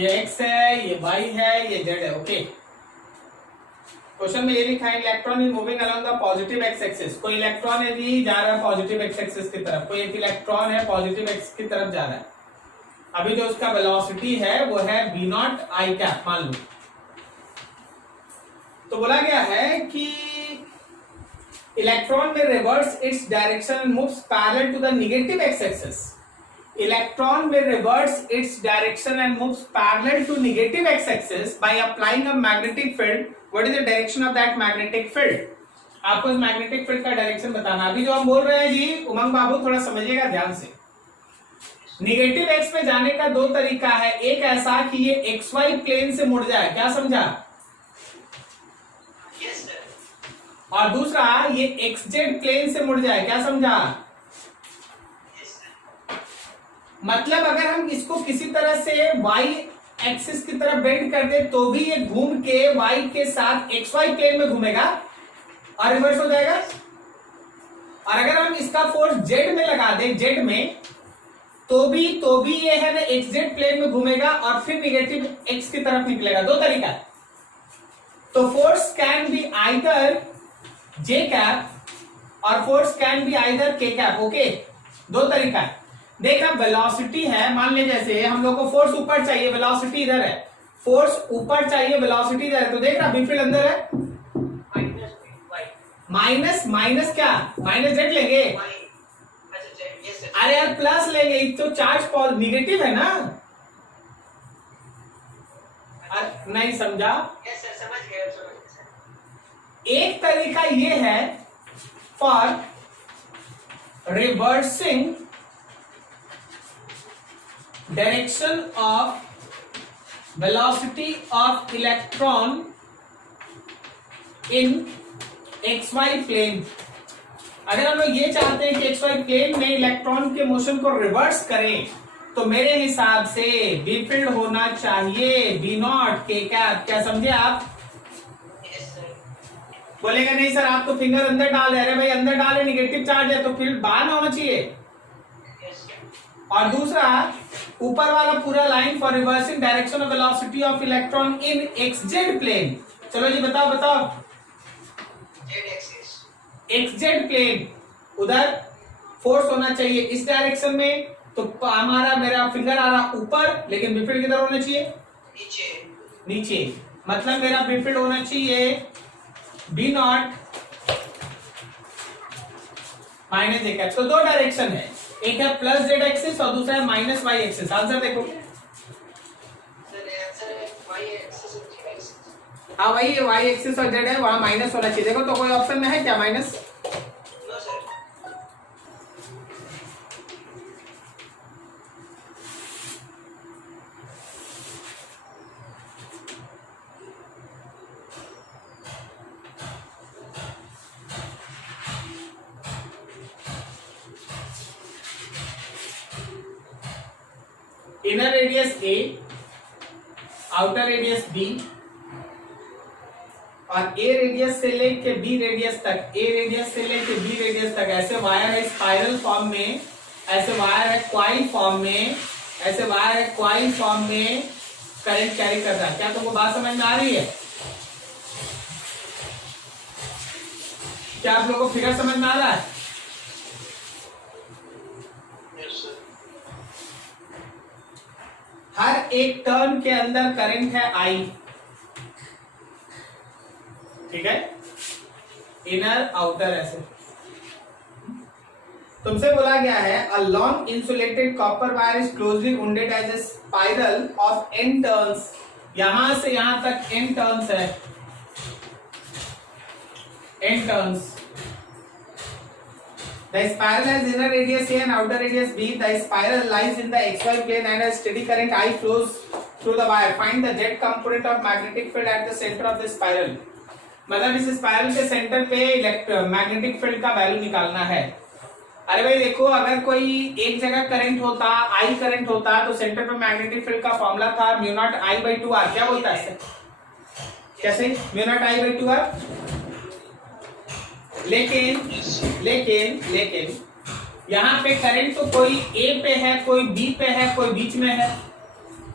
ये x है, ये y है, ये z है। ओके, क्वेश्चन में ये लिखा है electron is moving along the positive x axis. कोई इलेक्ट्रॉन है जी जा रहा है पॉजिटिव एक्स एक्सिस की तरफ, कोई एक इलेक्ट्रॉन है पॉजिटिव एक्स की तरफ जा रहा है। अभी जो उसका वेलोसिटी है वो है v नॉट आई कैप मान लो। तो बोला गया है कि इलेक्ट्रॉन में reverse its direction and moves parallel to the negative X axis. Electron में reverse its direction and moves parallel to negative X axis by applying a magnetic field. What is the direction of that magnetic field? आपको इस magnetic field का direction बताना। अभी जो हम बोल रहे हैं जी उमंग बाबू थोड़ा समझिएगा ध्यान से। नेगेटिव एक्स पे जाने का दो तरीका है, एक ऐसा कि ये एक्स वाई प्लेन से मुड़ जाए, क्या समझा? Yes, sir. और दूसरा ये एक्स जेड प्लेन से मुड़ जाए, क्या समझा? Yes, sir. मतलब अगर हम इसको किसी तरह से वाई एक्सिस की तरफ बेंड कर दे तो भी ये घूम के वाई के साथ एक्स वाई प्लेन में घूमेगा और रिवर्स हो जाएगा। और अगर हम इसका फोर्स जेड में लगा दें, जेड में, तो भी ये है ना एक्स जेड प्लेन में घूमेगा और फिर निगेटिव एक्स की तरफ निकलेगा। दो तरीका है। तो force can be either J cap और फोर्स कैन बी आइदर के कैप। ओके, दो तरीका है। देखा वेलोसिटी है, मान ले जैसे हम लोग को फोर्स ऊपर चाहिए, वेलोसिटी इधर है, फोर्स ऊपर चाहिए, वेलोसिटी इधर है। तो देख रहा बी फील्ड अंदर है, Minus y. माइनस माइनस क्या, माइनस जेड लेंगे। Y. अच्छा, Z. Yes, sir. अरे यार प्लस लेंगे, तो चार्ज निगेटिव है ना। नहीं समझा? Yes, sir. समझ गया sir. एक तरीका ये है for reversing direction of velocity of electron in X Y plane. अगर हम लोग ये चाहते हैं कि एक्स वाई प्लेन में इलेक्ट्रॉन के मोशन को रिवर्स करें तो मेरे हिसाब से बी फील्ड होना चाहिए बी नॉट के कैप। क्या समझे आप? Yes, sir. बोलेगा नहीं सर आप तो फिंगर अंदर डाल रहे हैं। अरे भाई अंदर डाले, निगेटिव चार्ज है तो फील्ड बाहर ना होना चाहिए। Yes, sir. और दूसरा ऊपर वाला पूरा line for reversing direction of velocity of electron in X Z plane. चलो जी बताओ बताओ। Z axis. X Z plane उधर फोर्स होना चाहिए इस डायरेक्शन में, तो हमारा मेरा फिंगर आ रहा ऊपर, लेकिन बिफिल्ड किधर होना चाहिए? नीचे. नीचे। मतलब मेरा बिफिल्ड होना चाहिए B not minus J cap. तो दो डायरेक्शन है, एक है प्लस जेड एक्सिस और दूसरा है माइनस वाई एक्सिस। आंसर देखो। Sir, answer है y axis और z axis. हाँ वही वाई एक्सिस और जेड है, वहां माइनस होना चाहिए। देखो तो कोई ऑप्शन में है क्या minus? No, sir. Inner radius A, outer radius B, और ए रेडियस से लेके बी रेडियस तक, ए रेडियस से लेके बी रेडियस तक ऐसे वायर है स्पाइरल फॉर्म में, ऐसे वायर है क्वाइल फॉर्म में, ऐसे वायर है क्वाइल फॉर्म में करंट कैरी कर रहा है। क्या तुमको बात समझ में आ रही है? क्या आप लोगों को फिगर समझ में आ रहा है? Yes, sir. हर एक टर्न के अंदर करंट है आई, ठीक है, इनर आउटर ऐसे। तुमसे बोला गया है a long insulated copper wire is closely wounded as a spiral of n turns. यहां से यहां तक n टर्न्स है, n turns. The spiral has inner radius A and outer radius B. The spiral lies in the XY plane and a steady current I flows through the wire. Find the Z component of magnetic field at the center of the spiral. मतलब इस spiral के centre पे magnetic field का value निकालना है। अरे भाई देखो, अगर कोई एक जगह करंट होता, आई करंट होता, तो सेंटर पे मैग्नेटिक फील्ड का फॉर्मूला था mu naught I by 2r। क्या बोलता है? कैसे? Mu naught I by 2r। लेकिन यहाँ पे करंट तो कोई ए पे है, कोई बी पे है, कोई बीच में है।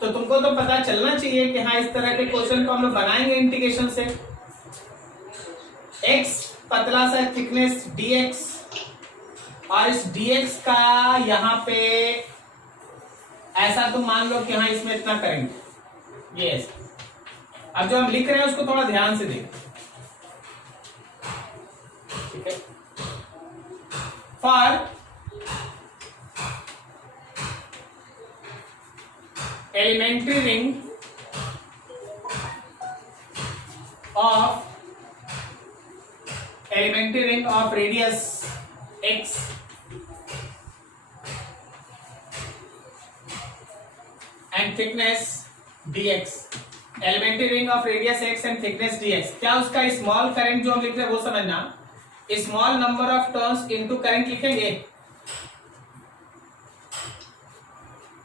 तो तुमको तो पता चलना चाहिए कि हाँ इस तरह के क्वेश्चन को हम लोग बनाएंगे इंटीग्रेशन से। x पतला सा थिकनेस dx और इस dx का यहाँ पे ऐसा तुम मान लो कि हाँ इसमें इतना करेंगे ये ऐसा। अब जो हम लिख रहे हैं उसको थोड़ा ध्यान से देखो, ठीक है। For elementary ring of radius x and thickness dx, elementary ring of radius x and thickness dx, क्या उसका स्मॉल करंट जो हम लिख रहे हैं वो समझना, small number of turns into current लिखेंगे।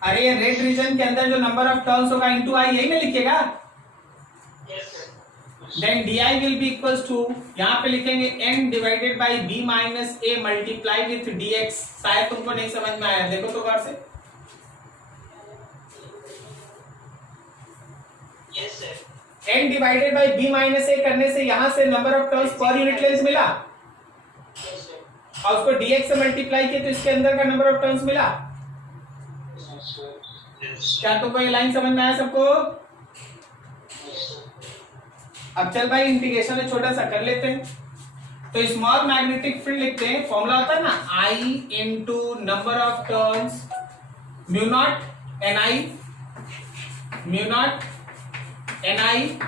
अरे ये रेड रीजन के अंदर जो नंबर ऑफ टर्न्स होगा इनटू आई, यही ना लिखिएगा। Then D I will be equals to, यहाँ पे लिखेंगे n divided by b minus a multiply with dx। शायद तुमको नहीं समझ में आया, देखो तो गौर से। n divided by b minus a करने से यहाँ से number of turns per unit length मिला और उसको dx से मल्टीप्लाई किया तो इसके अंदर का नंबर ऑफ टर्न्स मिला। क्या तुमको ये लाइन समझ में आया सबको? अब चल भाई इंटीग्रेशन में छोटा सा कर लेते हैं। तो स्मॉल मैग्नेटिक फील्ड लिखते हैं, फॉर्मूला होता है ना I into number of turns mu naught ni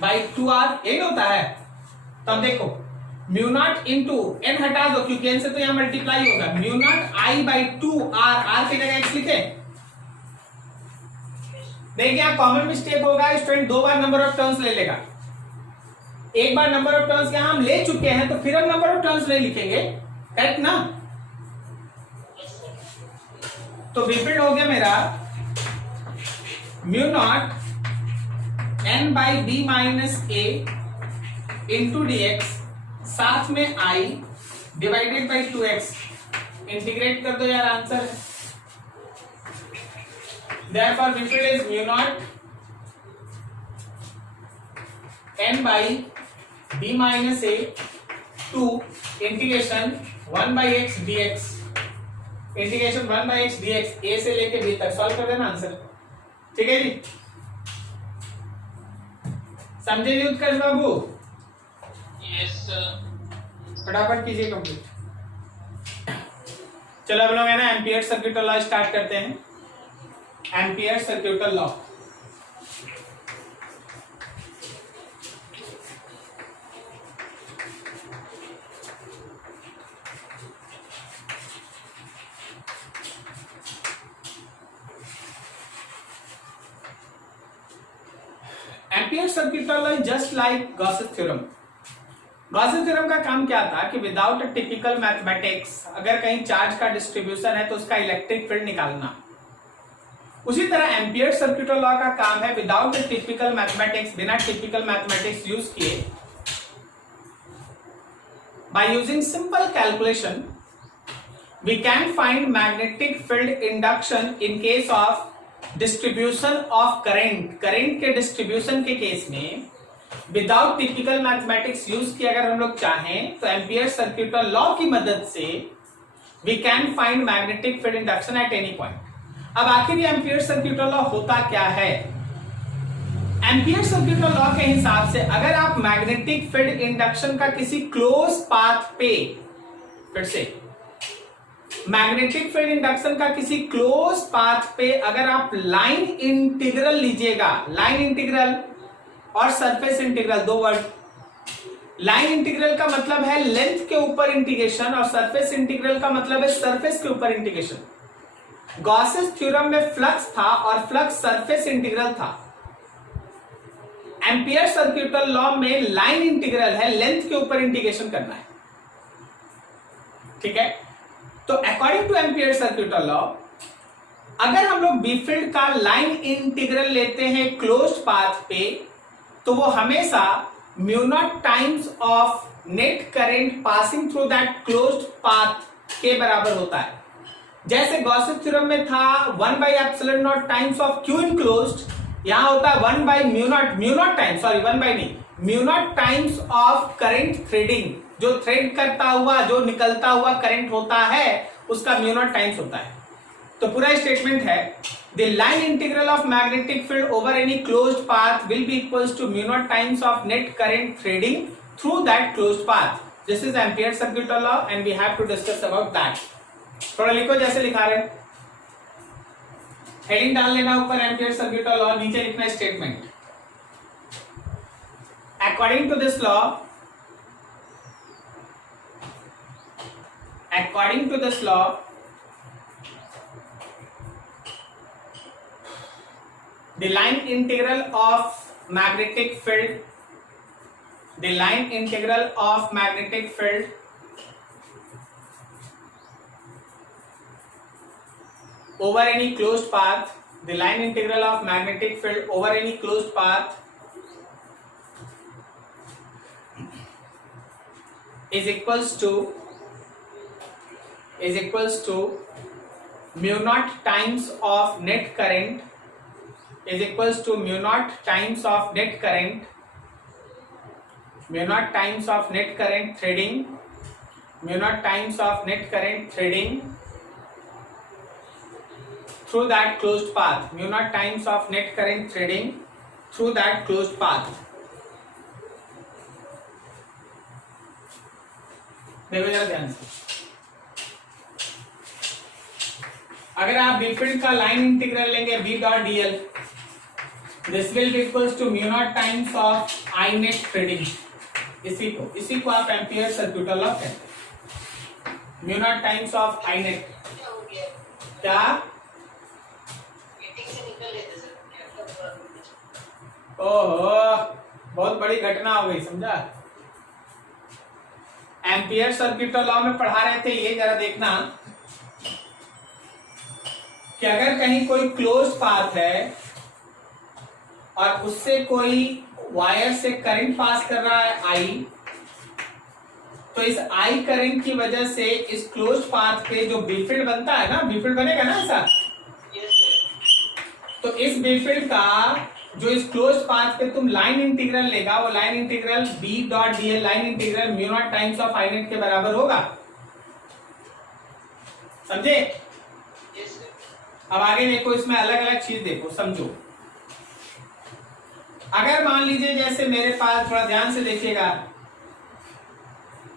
by 2r, यही होता है। तो अब देखो म्यू नॉट इंटू n हटा दो क्योंकि n से तो यहां मल्टीप्लाई होगा, mu naught I by 2r, r की जगह x लिखे। देखिए यहाँ कॉमन मिस्टेक होगा, स्टूडेंट दो बार नंबर ऑफ टर्न्स ले लेगा। एक बार नंबर ऑफ टर्न्स यहाँ हम ले चुके हैं तो फिर हम नंबर ऑफ टर्न्स नहीं लिखेंगे, करेक्ट ना? तो रिपीट हो गया मेरा mu naught n by B minus A into D X, साथ में i divided by 2x। Integrate कर दो यार, आंसर है। Therefore, repeat is mu naught n by b minus a to integration 1 by x dx, integration 1 by x dx, a से लेके b तक solve कर देना आंसर, ठीक है जी। समझे जी उत्कर्ष बाबू? Yes sir. फटाफट कीजिए कंप्लीट। चलो हम लोग है ना एम्पियर सर्किट लॉ स्टार्ट करते हैं। Ampere circuit law, ampere circuit law is just like Gauss's theorem. Gauss's theorem का काम क्या था कि विदाउट अ टिपिकल मैथमेटिक्स अगर कहीं चार्ज का डिस्ट्रीब्यूशन है तो उसका इलेक्ट्रिक फील्ड निकालना। उसी तरह एम्पियर सर्किट लॉ का काम है विदाउट टिपिकल मैथमेटिक्स, बिना टिपिकल मैथमेटिक्स यूज किए, by using simple calculation we can find magnetic field induction in case of distribution of current. Current के डिस्ट्रीब्यूशन के केस में विदाउट टिपिकल मैथमेटिक्स यूज किए अगर हम लोग चाहें तो एम्पियर सर्किट लॉ की मदद से we can find magnetic field induction at any point. अब आखिर ये एम्पियर सर्किट लॉ होता क्या है? एम्पियर सर्किट लॉ के हिसाब से अगर आप मैग्नेटिक फील्ड इंडक्शन का किसी क्लोज पाथ पे, फिर से मैग्नेटिक फील्ड इंडक्शन का किसी क्लोज पाथ पे अगर आप लाइन इंटीग्रल लीजिएगा, लाइन इंटीग्रल और सरफेस इंटीग्रल, दो वर्ड। लाइन इंटीग्रल का मतलब है लेंथ के ऊपर इंटीग्रेशन और सरफेस इंटीग्रल का मतलब है सरफेस के ऊपर इंटीग्रेशन। गॉसेस थ्योरम में फ्लक्स था और फ्लक्स सरफेस इंटीग्रल था। एम्पियर सर्किट लॉ में लाइन इंटीग्रल है, लेंथ के ऊपर इंटीग्रेशन करना है, ठीक है। तो according two ampere circuit law अगर हम लोग बी फील्ड का लाइन इंटीग्रल लेते हैं क्लोज्ड पाथ पे तो वो हमेशा mu naught times of net current passing through that closed path के बराबर होता है। जैसे गॉसिप थ्योरम में था 1/ε0 टाइम्स ऑफ क्यू इनक्लोज्ड, यहां होता है 1/μ0 टाइम्स, सॉरी 1 बाई नहीं, μ0 टाइम्स ऑफ करंट थ्रेडिंग, जो थ्रेड करता हुआ जो निकलता हुआ करंट होता है उसका μ0 टाइम्स होता है। तो पूरा स्टेटमेंट है the line integral of magnetic field over any closed path will be equals to μ0 times of net current threading through that closed path. This is Ampere circuit law and we have to discuss about that. थोड़ा लिखो जैसे लिखा रहे, heading डाल लेना ऊपर ampere circuit law, नीचे लिखना statement. According to this law, according to this law, the line integral of magnetic field, the line integral of magnetic field over any closed path, the line integral of magnetic field over any closed path is equals to μ0 times of net current, is equals to μ0 times of net current, μ0 times of net current threading, μ0 times of net current threading through that closed path, μ0 times of net current threading through that closed path। देखो जरा ध्यान से, अगर आप B field का line integral लेंगे B dot D L, this will be equals to μ0 times of I net threading, इसी को आप एम्पियर सर्किट लॉ कहते हैं, μ0 टाइम्स ऑफ आई नेट। क्या हो गया? क्या मीटिंग से निकल लेते सर, क्या ओहो, बहुत बड़ी घटना हो गई, समझा। एम्पियर सर्किट लॉ में पढ़ा रहे थे, ये जरा देखना कि अगर कहीं कोई क्लोज पाथ है और उससे कोई वायर से करंट पास कर रहा है आई, तो इस आई करंट की वजह से इस क्लोज पाथ पे जो बी फील्ड बनता है ना, बी फील्ड बनेगा ना ऐसा, तो इस बी फील्ड का जो इस क्लोज पाथ पे तुम लाइन इंटीग्रल लेगा, वो line integral B dot D L line integral μ0 times of I net के बराबर होगा, समझे। अब आगे देखो, इसमें अलग अलग चीज देखो, समझो। अगर मान लीजिए जैसे मेरे पास, थोड़ा ध्यान से देखिएगा,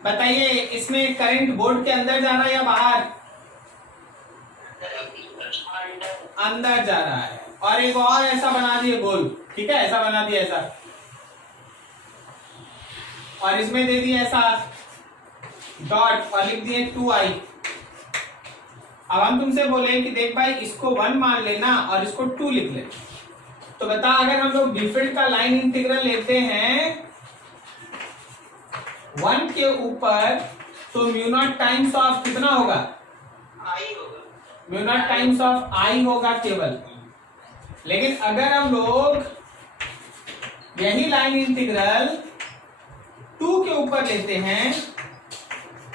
बताइए इसमें करंट बोर्ड के अंदर जा रहा है या बाहर? अंदर जा रहा है। और एक और ऐसा बना दिए गोल, ठीक है, ऐसा बना दिया ऐसा, और इसमें दे दिया ऐसा डॉट और लिख दिए 2i। अब हम तुमसे बोले कि देख भाई इसको 1 मान लेना और इसको 2 लिख ले, तो बता अगर हम लोग बी फील्ड का लाइन इंटीग्रल लेते हैं 1 के ऊपर, तो μ0 टाइम्स ऑफ कितना होगा? आई होगा, μ0 टाइम्स ऑफ आई होगा केवल। लेकिन अगर हम लोग यही लाइन इंटीग्रल 2 के ऊपर लेते हैं,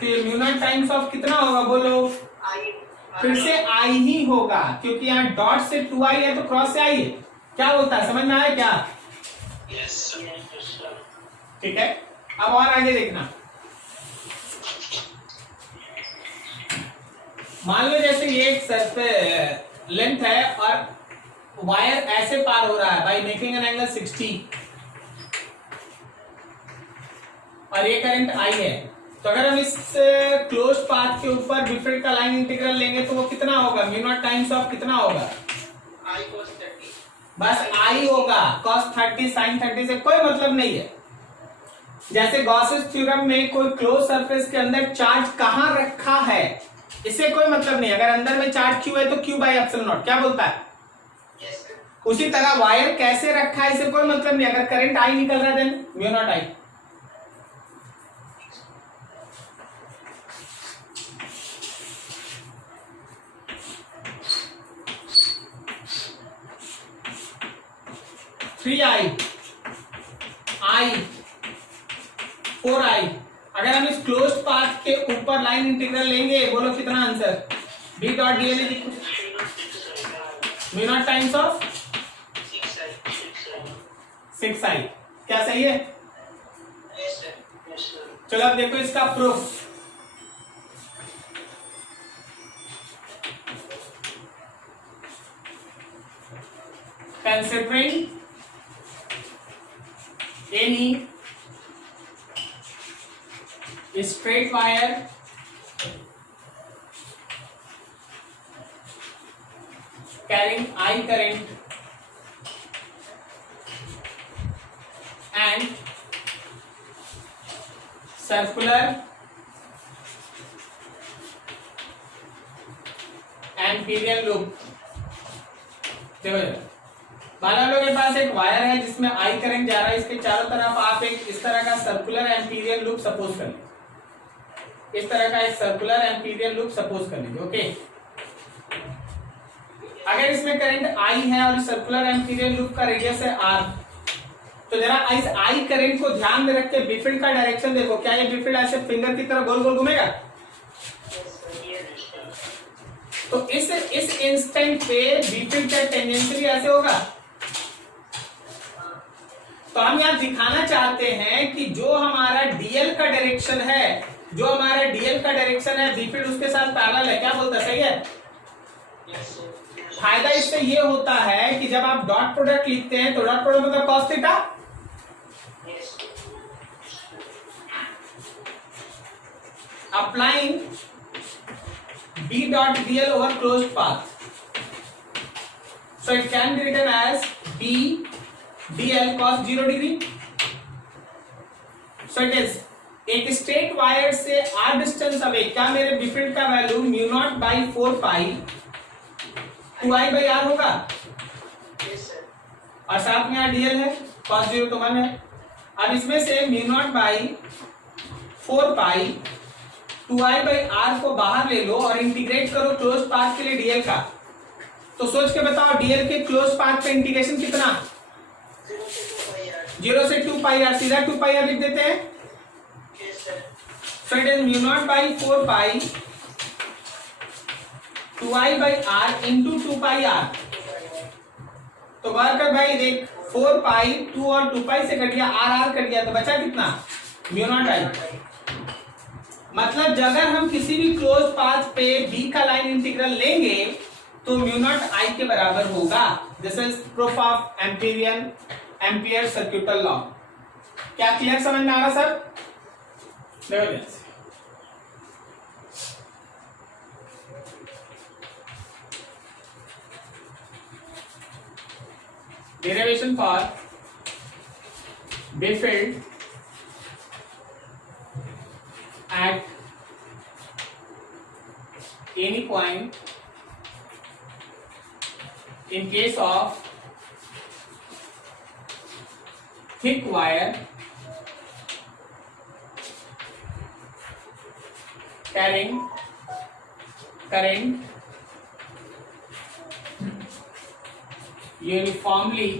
तो ये μ0 टाइम्स ऑफ कितना होगा बोलो? आई, फिर से आई ही होगा, क्योंकि यहाँ डॉट से 2i है तो क्रॉस से आई है। क्या होता है, समझ में आया क्या? यस ठीक है, अब और आगे देखना। मान लो जैसे ये एक सरफेस लेंथ है और वायर ऐसे पार हो रहा है बाय मेकिंग एन एंगल 60, और ये करंट आई है, तो अगर हम इस क्लोज पाथ के ऊपर बी फील्ड का लाइन इंटीग्रल लेंगे तो वो कितना होगा? μ0 टाइम्स ऑफ कितना होगा? आई cos 30, बस आई होगा, cos 30 sin 30 से कोई मतलब नहीं है। जैसे गॉसेस थ्योरम में कोई क्लोज सरफेस के अंदर चार्ज कहां रखा है, इससे कोई मतलब नहीं। अगर अंदर में चार्ज क्यू है तो q/ε0, क्या बोलता है? यस सर, उसी तरह वायर कैसे रखा है इससे कोई मतलब नहीं। अगर करंट आई निकल रहा है देन μ0 आई। आई 4i। अगर हम इस क्लोज्ड पाथ के ऊपर लाइन इंटीग्रल लेंगे, बोलो कितना answer? B dot dl is equal mu naught times of 6i। क्या सही है? चलो अब देखो इसका proof. Considering any straight wire carrying I current and circular amperial loop। देखो मान लो आप लोगों के पास एक वायर है जिसमें आई करंट जा रहा है, इसके चारों तरफ आप एक इस तरह का सर्कुलर एम्पीरियल लूप सपोज कर लीजिए, इस तरह का एक सर्कुलर एम्पीरियल लूप सपोज कर लीजिए। ओके, अगर इसमें करंट आई है और सर्कुलर एम्पीरियल लूप का रेडियस है आर, तो जरा इस आई करंट को ध्यान में रख के बीफील्ड का डायरेक्शन देखो। क्या ये बीफील्ड ऐसे फिंगर की तरह गोल गोल घूमेगा? तो इस इंस्टेंट पे बीफील्ड का टेंजेंशियली ऐसे होगा। तो हम यहां दिखाना चाहते हैं कि जो हमारा डीएल का डायरेक्शन है, जो हमारा डीएल का डायरेक्शन है, बीफील्ड उसके साथ पैरेलल है। क्या बोलता है? सही है। फायदा इससे ये होता है कि जब आप डॉट प्रोडक्ट लिखते हैं तो डॉट प्रोडक्ट मतलब cos theta, applying B dot dl over closed path, so it can be written as B dl cos 0 degree। so it is एक स्ट्रेट वायर से r डिस्टेंस अवे, क्या मेरे बीफील्ड का value mu naught by 4 pi 2i by r होगा, और साथ में dl है, cos 0 तो 1 है। अब इसमें से mu naught by 4 pi 2i by r को बाहर ले लो और इंटीग्रेट करो क्लोज पाथ के लिए dl का। तो सोच के बताओ dl के क्लोज पाथ पे इंटीग्रेशन कितना? 0 से 2 पाई r, सीधा 2 पाई r लिख देते हैं। So it is mu naught by 4 pi 2i by r into 2 pi r। तो बार कर भाई देख, 4 पाई 2 और 2 पाई से कट गया, r कट गया, तो बचा कितना? Mu naught I. मतलब अगर हम किसी भी क्लोज पाथ पे b का लाइन इंटीग्रल लेंगे तो म्यू नॉट आई के बराबर होगा। This is proof of Ampere circuital law. क्या क्लियर समझ में आ रहा sir? Derivation for B field at any point in case of thick wire carrying current uniformly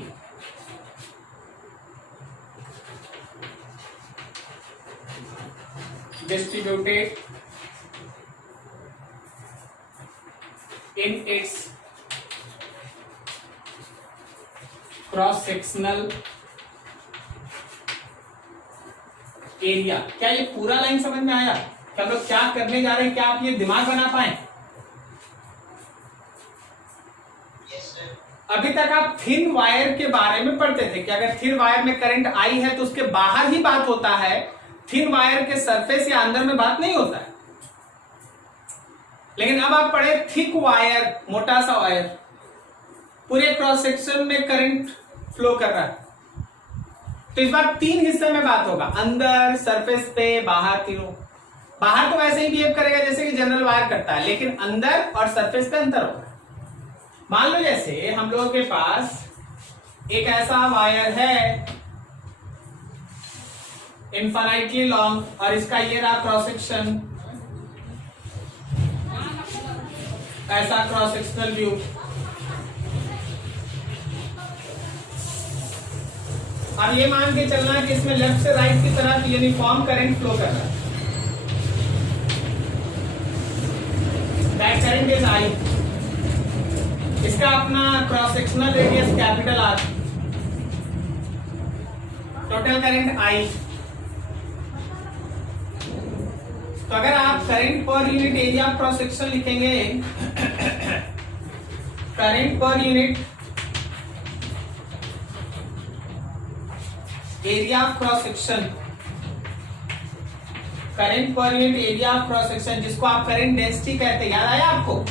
distributed in its cross sectional area. क्या ये पूरा लाइन समझ में आया? क्या लोग क्या करने जा रहे हैं? क्या आप ये दिमाग बना पाए? अभी तक आप थिन वायर के बारे में पढ़ते थे कि अगर थिन वायर में करंट आई है तो उसके बाहर ही बात होता है, थिन वायर के सरफेस या अंदर में बात नहीं होता है। लेकिन अब आप पढ़े थिक वायर, मोटा सा वायर, पूरे क्रॉस सेक्शन में करंट फ्लो कर रहा है, तो इस बार 3 हिस्से में बात होगा, अंदर, सरफेस पे, बाहर, तीनों। बाहर तो वैसे ही बिहेव करेगा जैसे कि जनरल वायर करता है, लेकिन अंदर और सरफेस पे अंतर होगा। मान लो जैसे हम लोगों के पास एक ऐसा वायर है इनफाइनाइटली लॉन्ग, और इसका ये रहा क्रॉस सेक्शन, ऐसा क्रॉस सेक्शनल व्यू। अब ये मान के चलना कि इसमें लेफ्ट से राइट की तरफ यूनिफॉर्म करंट फ्लो कर रहा है। That current is I. इसका अपना cross sectional radius capital R, total current I. तो अगर आप current per unit area of cross section लिखेंगे, current per unit area of cross section, current per unit area of cross section, जिसको आप current density कहते हैं, याद आया आपको?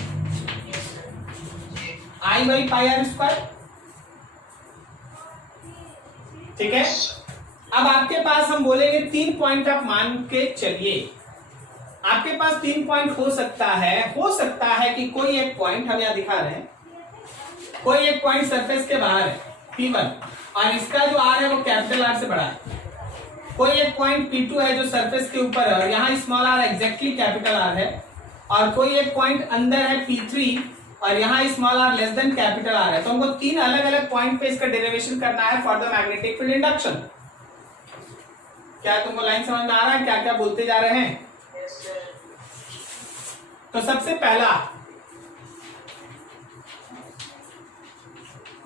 I by pi R square. ठीक है, अब आपके पास हम बोलेंगे 3 पॉइंट आप मान के चलिए। आपके पास 3 पॉइंट हो सकता है कि कोई एक पॉइंट हम यहां दिखा रहे हैं, कोई एक पॉइंट सरफेस के बाहर है P1 और इसका जो R है वो कैपिटल R से बड़ा है। कोई एक पॉइंट P2 है जो सरफेस के ऊपर है और यहाँ small r exactly capital R है, और कोई एक पॉइंट अंदर है P3 और यहाँ small r less than capital R है। तो हमको 3 अलग अलग पॉइंट पे इसका डेरिवेशन करना है for the magnetic field induction. क्या तुमको लाइन समझ में आ रहा है, क्या क्या बोलते जा रहे हैं? तो सबसे पहला,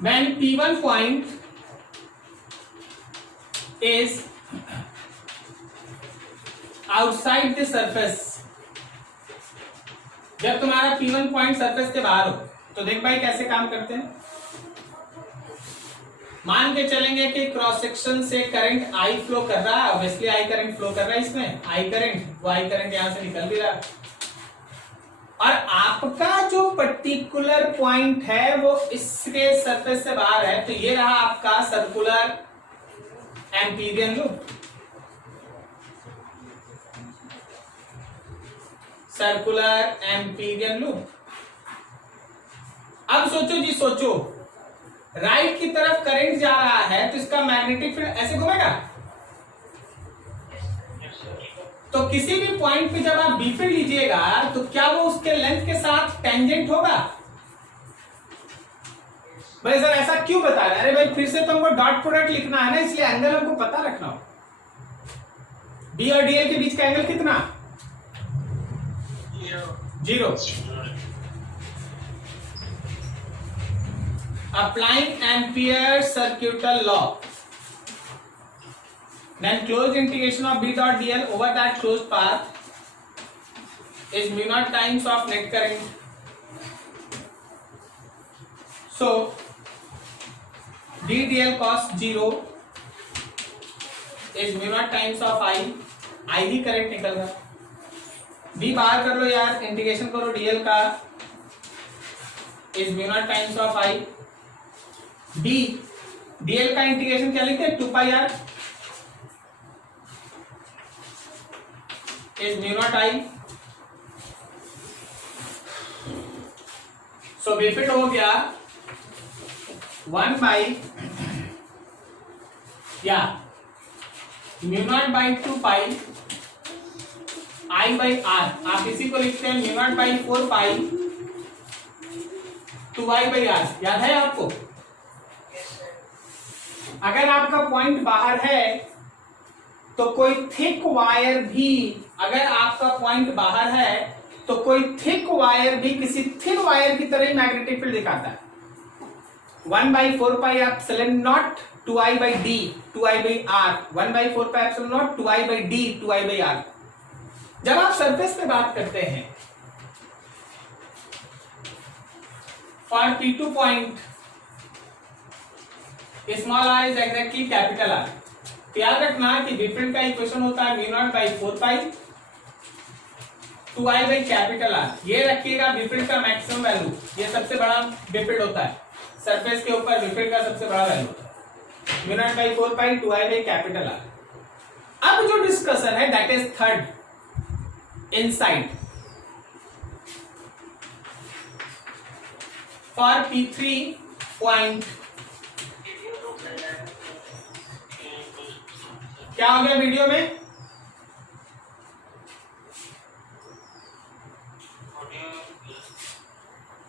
when P1 point is outside the surface, जब तुम्हारा P1 पॉइंट सरफेस के बाहर हो, तो देख भाई कैसे काम करते हैं। मान के चलेंगे कि क्रॉस सेक्शन से करंट I फ्लो कर रहा है, ऑब्वियसली I करंट फ्लो कर रहा है इसमें, I करंट, वो I करंट यहां से निकल भी रहा है, और आपका जो पर्टिकुलर पॉइंट है वो इसके सरफेस से बाहर है। तो ये रहा आपका circular Amperian loop, circular Amperian loop. अब सोचो जी, सोचो, राइट की तरफ करंट जा रहा है तो इसका मैग्नेटिक फील्ड ऐसे घूमेगा। तो किसी भी पॉइंट पे जब आप बी फील्ड लीजिएगा तो क्या वो उसके लेंथ के साथ टेंजेंट होगा? भाई सर ऐसा क्यों बता रहे हैं? अरे भाई फिर से तुमको डॉट प्रोडक्ट लिखना है ना, इसलिए एंगल हमको पता रखना हो। बी और डीएल के बीच का एंगल कितना? 0। Applying ampere circuital law, then closed integration of B dot dl over that closed path is mu naught times of net current. So d dl cos 0 is mu naught times of I he current निकल रहा। B बाहर कर लो यार, integration करो dl का, is mu naught times of I। d dl का integration क्या लिखते हैं? 2 pi r is mu naught I। सो बेफिट हो गया 1 by या mu naught by 2 pi I by r। आप इसी को लिखते हैं mu naught by 4 pi 2I by r। याद है आपको? अगर आपका पॉइंट बाहर है तो कोई थिक वायर भी, अगर आपका पॉइंट बाहर है तो कोई थिक वायर भी किसी थिन वायर की तरह ही मैग्नेटिक फील्ड दिखाता है। 1 by 4 pi epsilon naught 2I by d 2I by r, 1 by 4 pi epsilon naught 2I by d 2I by r। जब आप सरफेस पे बात करते हैं, for P2 point small r is exactly capital R। याद रखना कि डिफरेंट का इक्वेशन होता है mu naught by 4 pi 2I by capital R। ये रखिएगा डिफरेंट का मैक्सिमम वैल्यू, ये सबसे बड़ा डिफरेंट होता है सरफेस के ऊपर, डिफरेंट का सबसे बड़ा वैल्यू होता है mu naught by 4 pi 2I by capital R। अब जो डिस्कशन है that is third, inside. For P3 point क्या हो गया वीडियो में?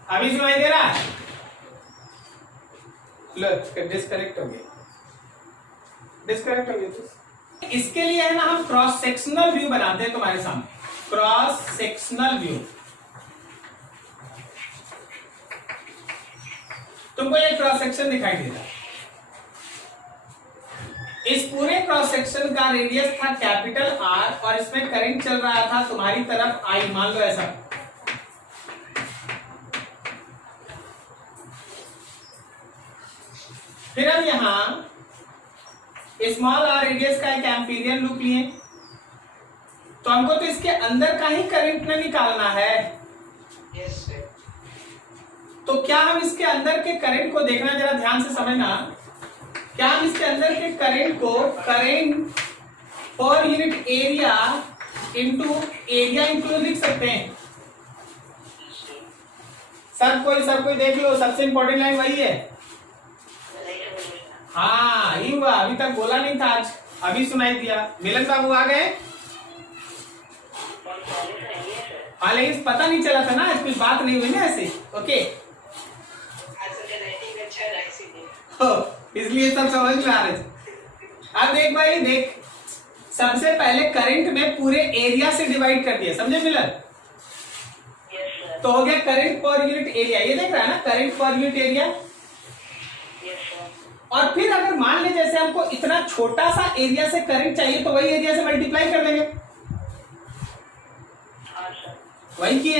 अभी सुनाई दे रहा है? लो डिस्कनेक्ट हो गया, डिस्कनेक्ट हो गया। इसके लिए है ना हम क्रॉस सेक्शनल व्यू बनाते हैं तुम्हारे सामने, क्रॉस सेक्शनल व्यू। तुमको ये क्रॉस सेक्शन दिखाई दे रहा है, इस पूरे क्रॉस सेक्शन का रेडियस था कैपिटल आर और इसमें करंट चल रहा था तुम्हारी तरफ आई, मान लो ऐसा। फिर हम यहां स्मॉल आर रेडियस का एक एम्पीरियन लूप लिए, तो हमको तो इसके अंदर का ही करंट में निकालना है। Yes sir. तो क्या हम इसके अंदर के करंट को देखना, जरा ध्यान से समझना, क्या हम इसके अंदर के करंट को current per unit area into area into लिख सकते हैं? सब कोई देख लो, सबसे इंपॉर्टेंट लाइन वही है। हाँ ये हुआ, अभी तक बोला नहीं था, आज अभी सुनाई दिया। मिलन बाबू आ गए? हाँ लेकिन पता नहीं चला था ना, आज कुछ बात नहीं हुई ना ऐसे। ओके इसलिए सब समझ में आ रहे थे। अब देख भाई देख, सबसे पहले करंट में पूरे एरिया से डिवाइड कर दिया, समझे मिलन? तो हो गया करंट पर यूनिट एरिया, ये देख रहा है ना, करंट पर यूनिट एरिया। और फिर अगर मान ले जैसे हमको इतना छोटा सा एरिया से करंट चाहिए, तो वही एरिया से मल्टीप्लाई कर देंगे। वही किए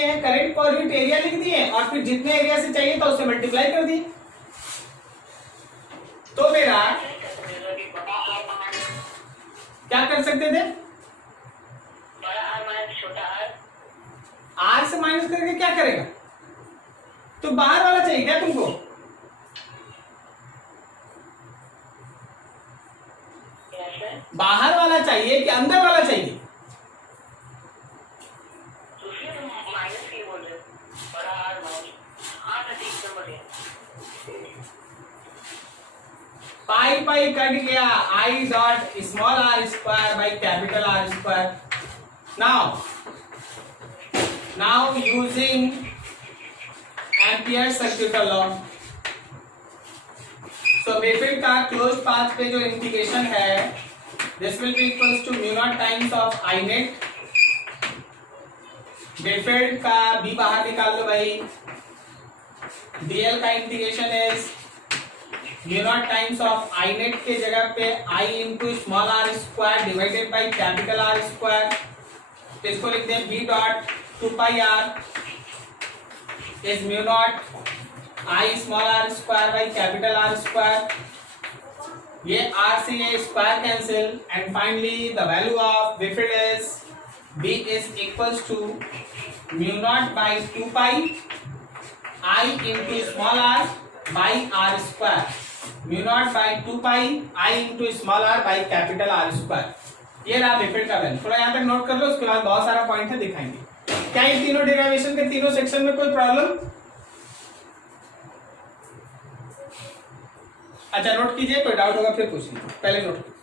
हैं, करंट पर यूनिट एरिया लिख दिए और फिर जितने एरिया से चाहिए था उससे मल्टीप्लाई कर दिए। तो मेरा क्या कर सकते थे, आर से माइनस करके क्या करेगा? तो बाहर वाला चाहिए क्या तुमको? बाहर वाला चाहिए कि अंदर वाला चाहिए? पाई पाई कट गया, I dot small R square by capital R square. Now using Ampere circuital law, so B field का क्लोज पाथ पे जो इंटीग्रेशन है, this will be equals to mu naught times of I net. B field का B बाहर निकाल लो भाई, D L का integration is mu naught times of I net के जगह पे I into small R square divided by capital R square. तो इसको लिखते हैं B dot 2 pi R is mu naught I small R square by capital R square. ये R से ये square cancel and finally the value of B field is B is equals to mu naught by 2 pi I into small R by R square, mu naught by 2 pi I into small R by capital R square. ये रहा बेफिल्ड का value, थोड़ा यहाँ तक note कर लो, उसके बाद बहुत सारा पॉइंट है दिखाएंगे। क्या ये तीनों डेरिवेशन के तीनों सेक्शन में कोई प्रॉब्लम? अच्छा नोट कीजिए, कोई डाउट होगा फिर पूछ लीजिए, पहले नोट।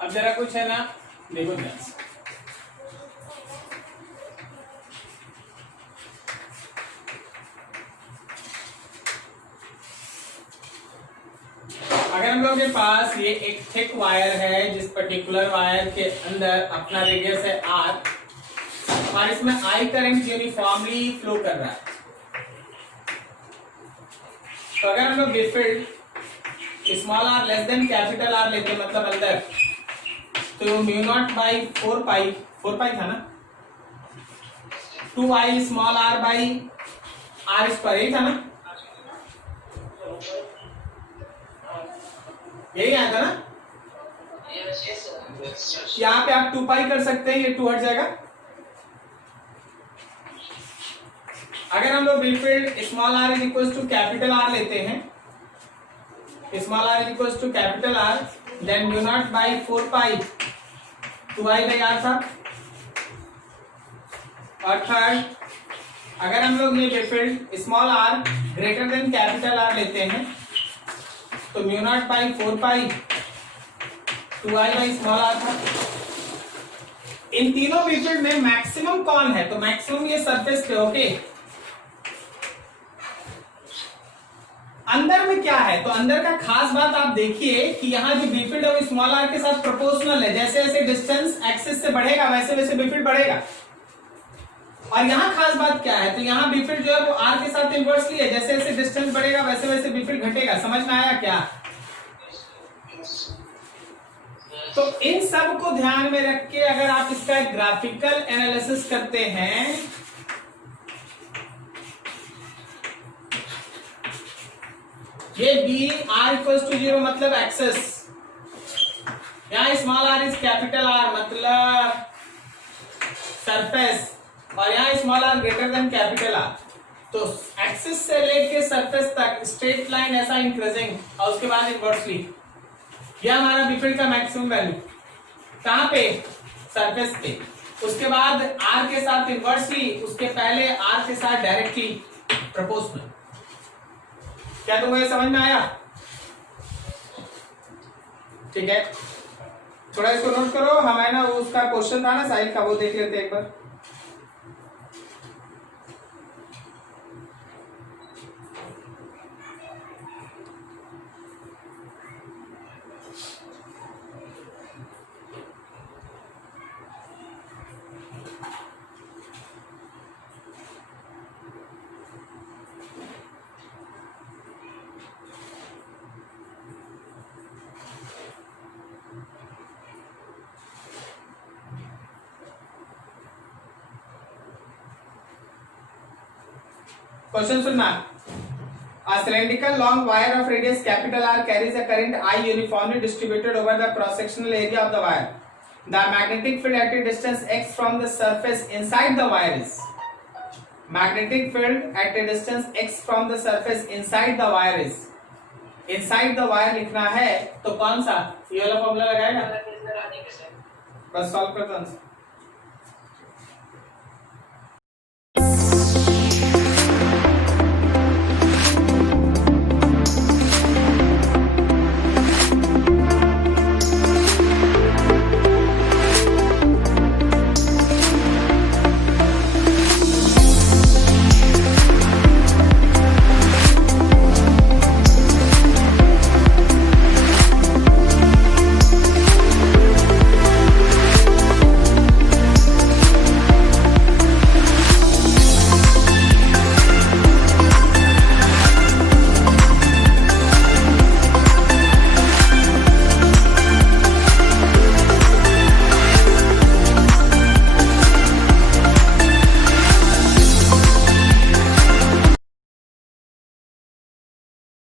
अब जरा कुछ है ना, देखो ध्यान से। अगर हम लोग के पास ये एक थिक वायर है, जिस पर्टिकुलर वायर के अंदर अपना रेडियस है आर और इसमें आई करंट यूनिफॉर्मली फ्लो कर रहा है, तो अगर हम लोग B field small R less than capital R लेते हैं, मतलब अंदर, तो म्यू नॉट बाई 4 पाई था ना, 2 I small R by R square, यही था ना, यही आया था ना। यहाँ पे आप 2 पाई कर सकते हैं, ये 2 हट जाएगा। अगर हम लोग B field small R is equal to capital R लेते हैं, small R is equal to capital R, then mu naught by 4 pi 2 I by R था। और थर्ड, अगर हम लोग ये B field small R greater than capital R लेते हैं, तो mu naught by 4 pi 2 I by small R था। इन तीनों बेफिल्ड में मैक्सिमम कौन है? तो मैक्सिमम ये सरफेस पे, ओके। अंदर में क्या है, तो अंदर का खास बात आप देखिए कि यहाँ जो बी फील्ड है वो स्मॉल आर के साथ प्रोपोर्शनल है, जैसे जैसे डिस्टेंस एक्सिस से बढ़ेगा वैसे वैसे बी फील्ड बढ़ेगा। और यहाँ खास बात क्या है, तो यहाँ बी फील्ड जो है वो आर के साथ इनवर्सली है, जैसे जैसे डिस्टेंस बढ़ेगा वैसे वैसे बी फील्ड घटेगा। समझ में आया क्या? तो इन सब को ध्यान में रख के अगर आप इसका ग्राफिकल एनालिसिस करते हैं, ये बी आर इक्वल टू 0 मतलब एक्सेस, यहाँ small R is capital R मतलब सरफेस, और यहाँ small R greater than capital R. तो एक्सिस से लेके सरफेस तक स्ट्रेट लाइन ऐसा इंक्रीजिंग और उसके बाद इनवर्सली, यह हमारा बी फील्ड का मैक्सिमम वैल्यू कहां पे? सरफेस पे। उसके बाद आर के साथ इनवर्सली, उसके पहले आर के साथ डायरेक्टली प्रोपोर्शनल। क्या तुमको ये समझ में आया? ठीक है, थोड़ा इसको नोट करो। हमें ना उसका क्वेश्चन था ना साहिल का, वो देख लेते एक बार। क्वेश्चन सुनना। A cylindrical long wire of radius capital R carries a current I uniformly distributed over the cross-sectional area of the wire. The magnetic field at a distance x from the surface inside the wire is. Magnetic field at a distance x from the surface inside the wire is. Inside the wire लिखना है तो कौन सा? ये वाला formula लगाएगा, बस solve कर दो आंसर।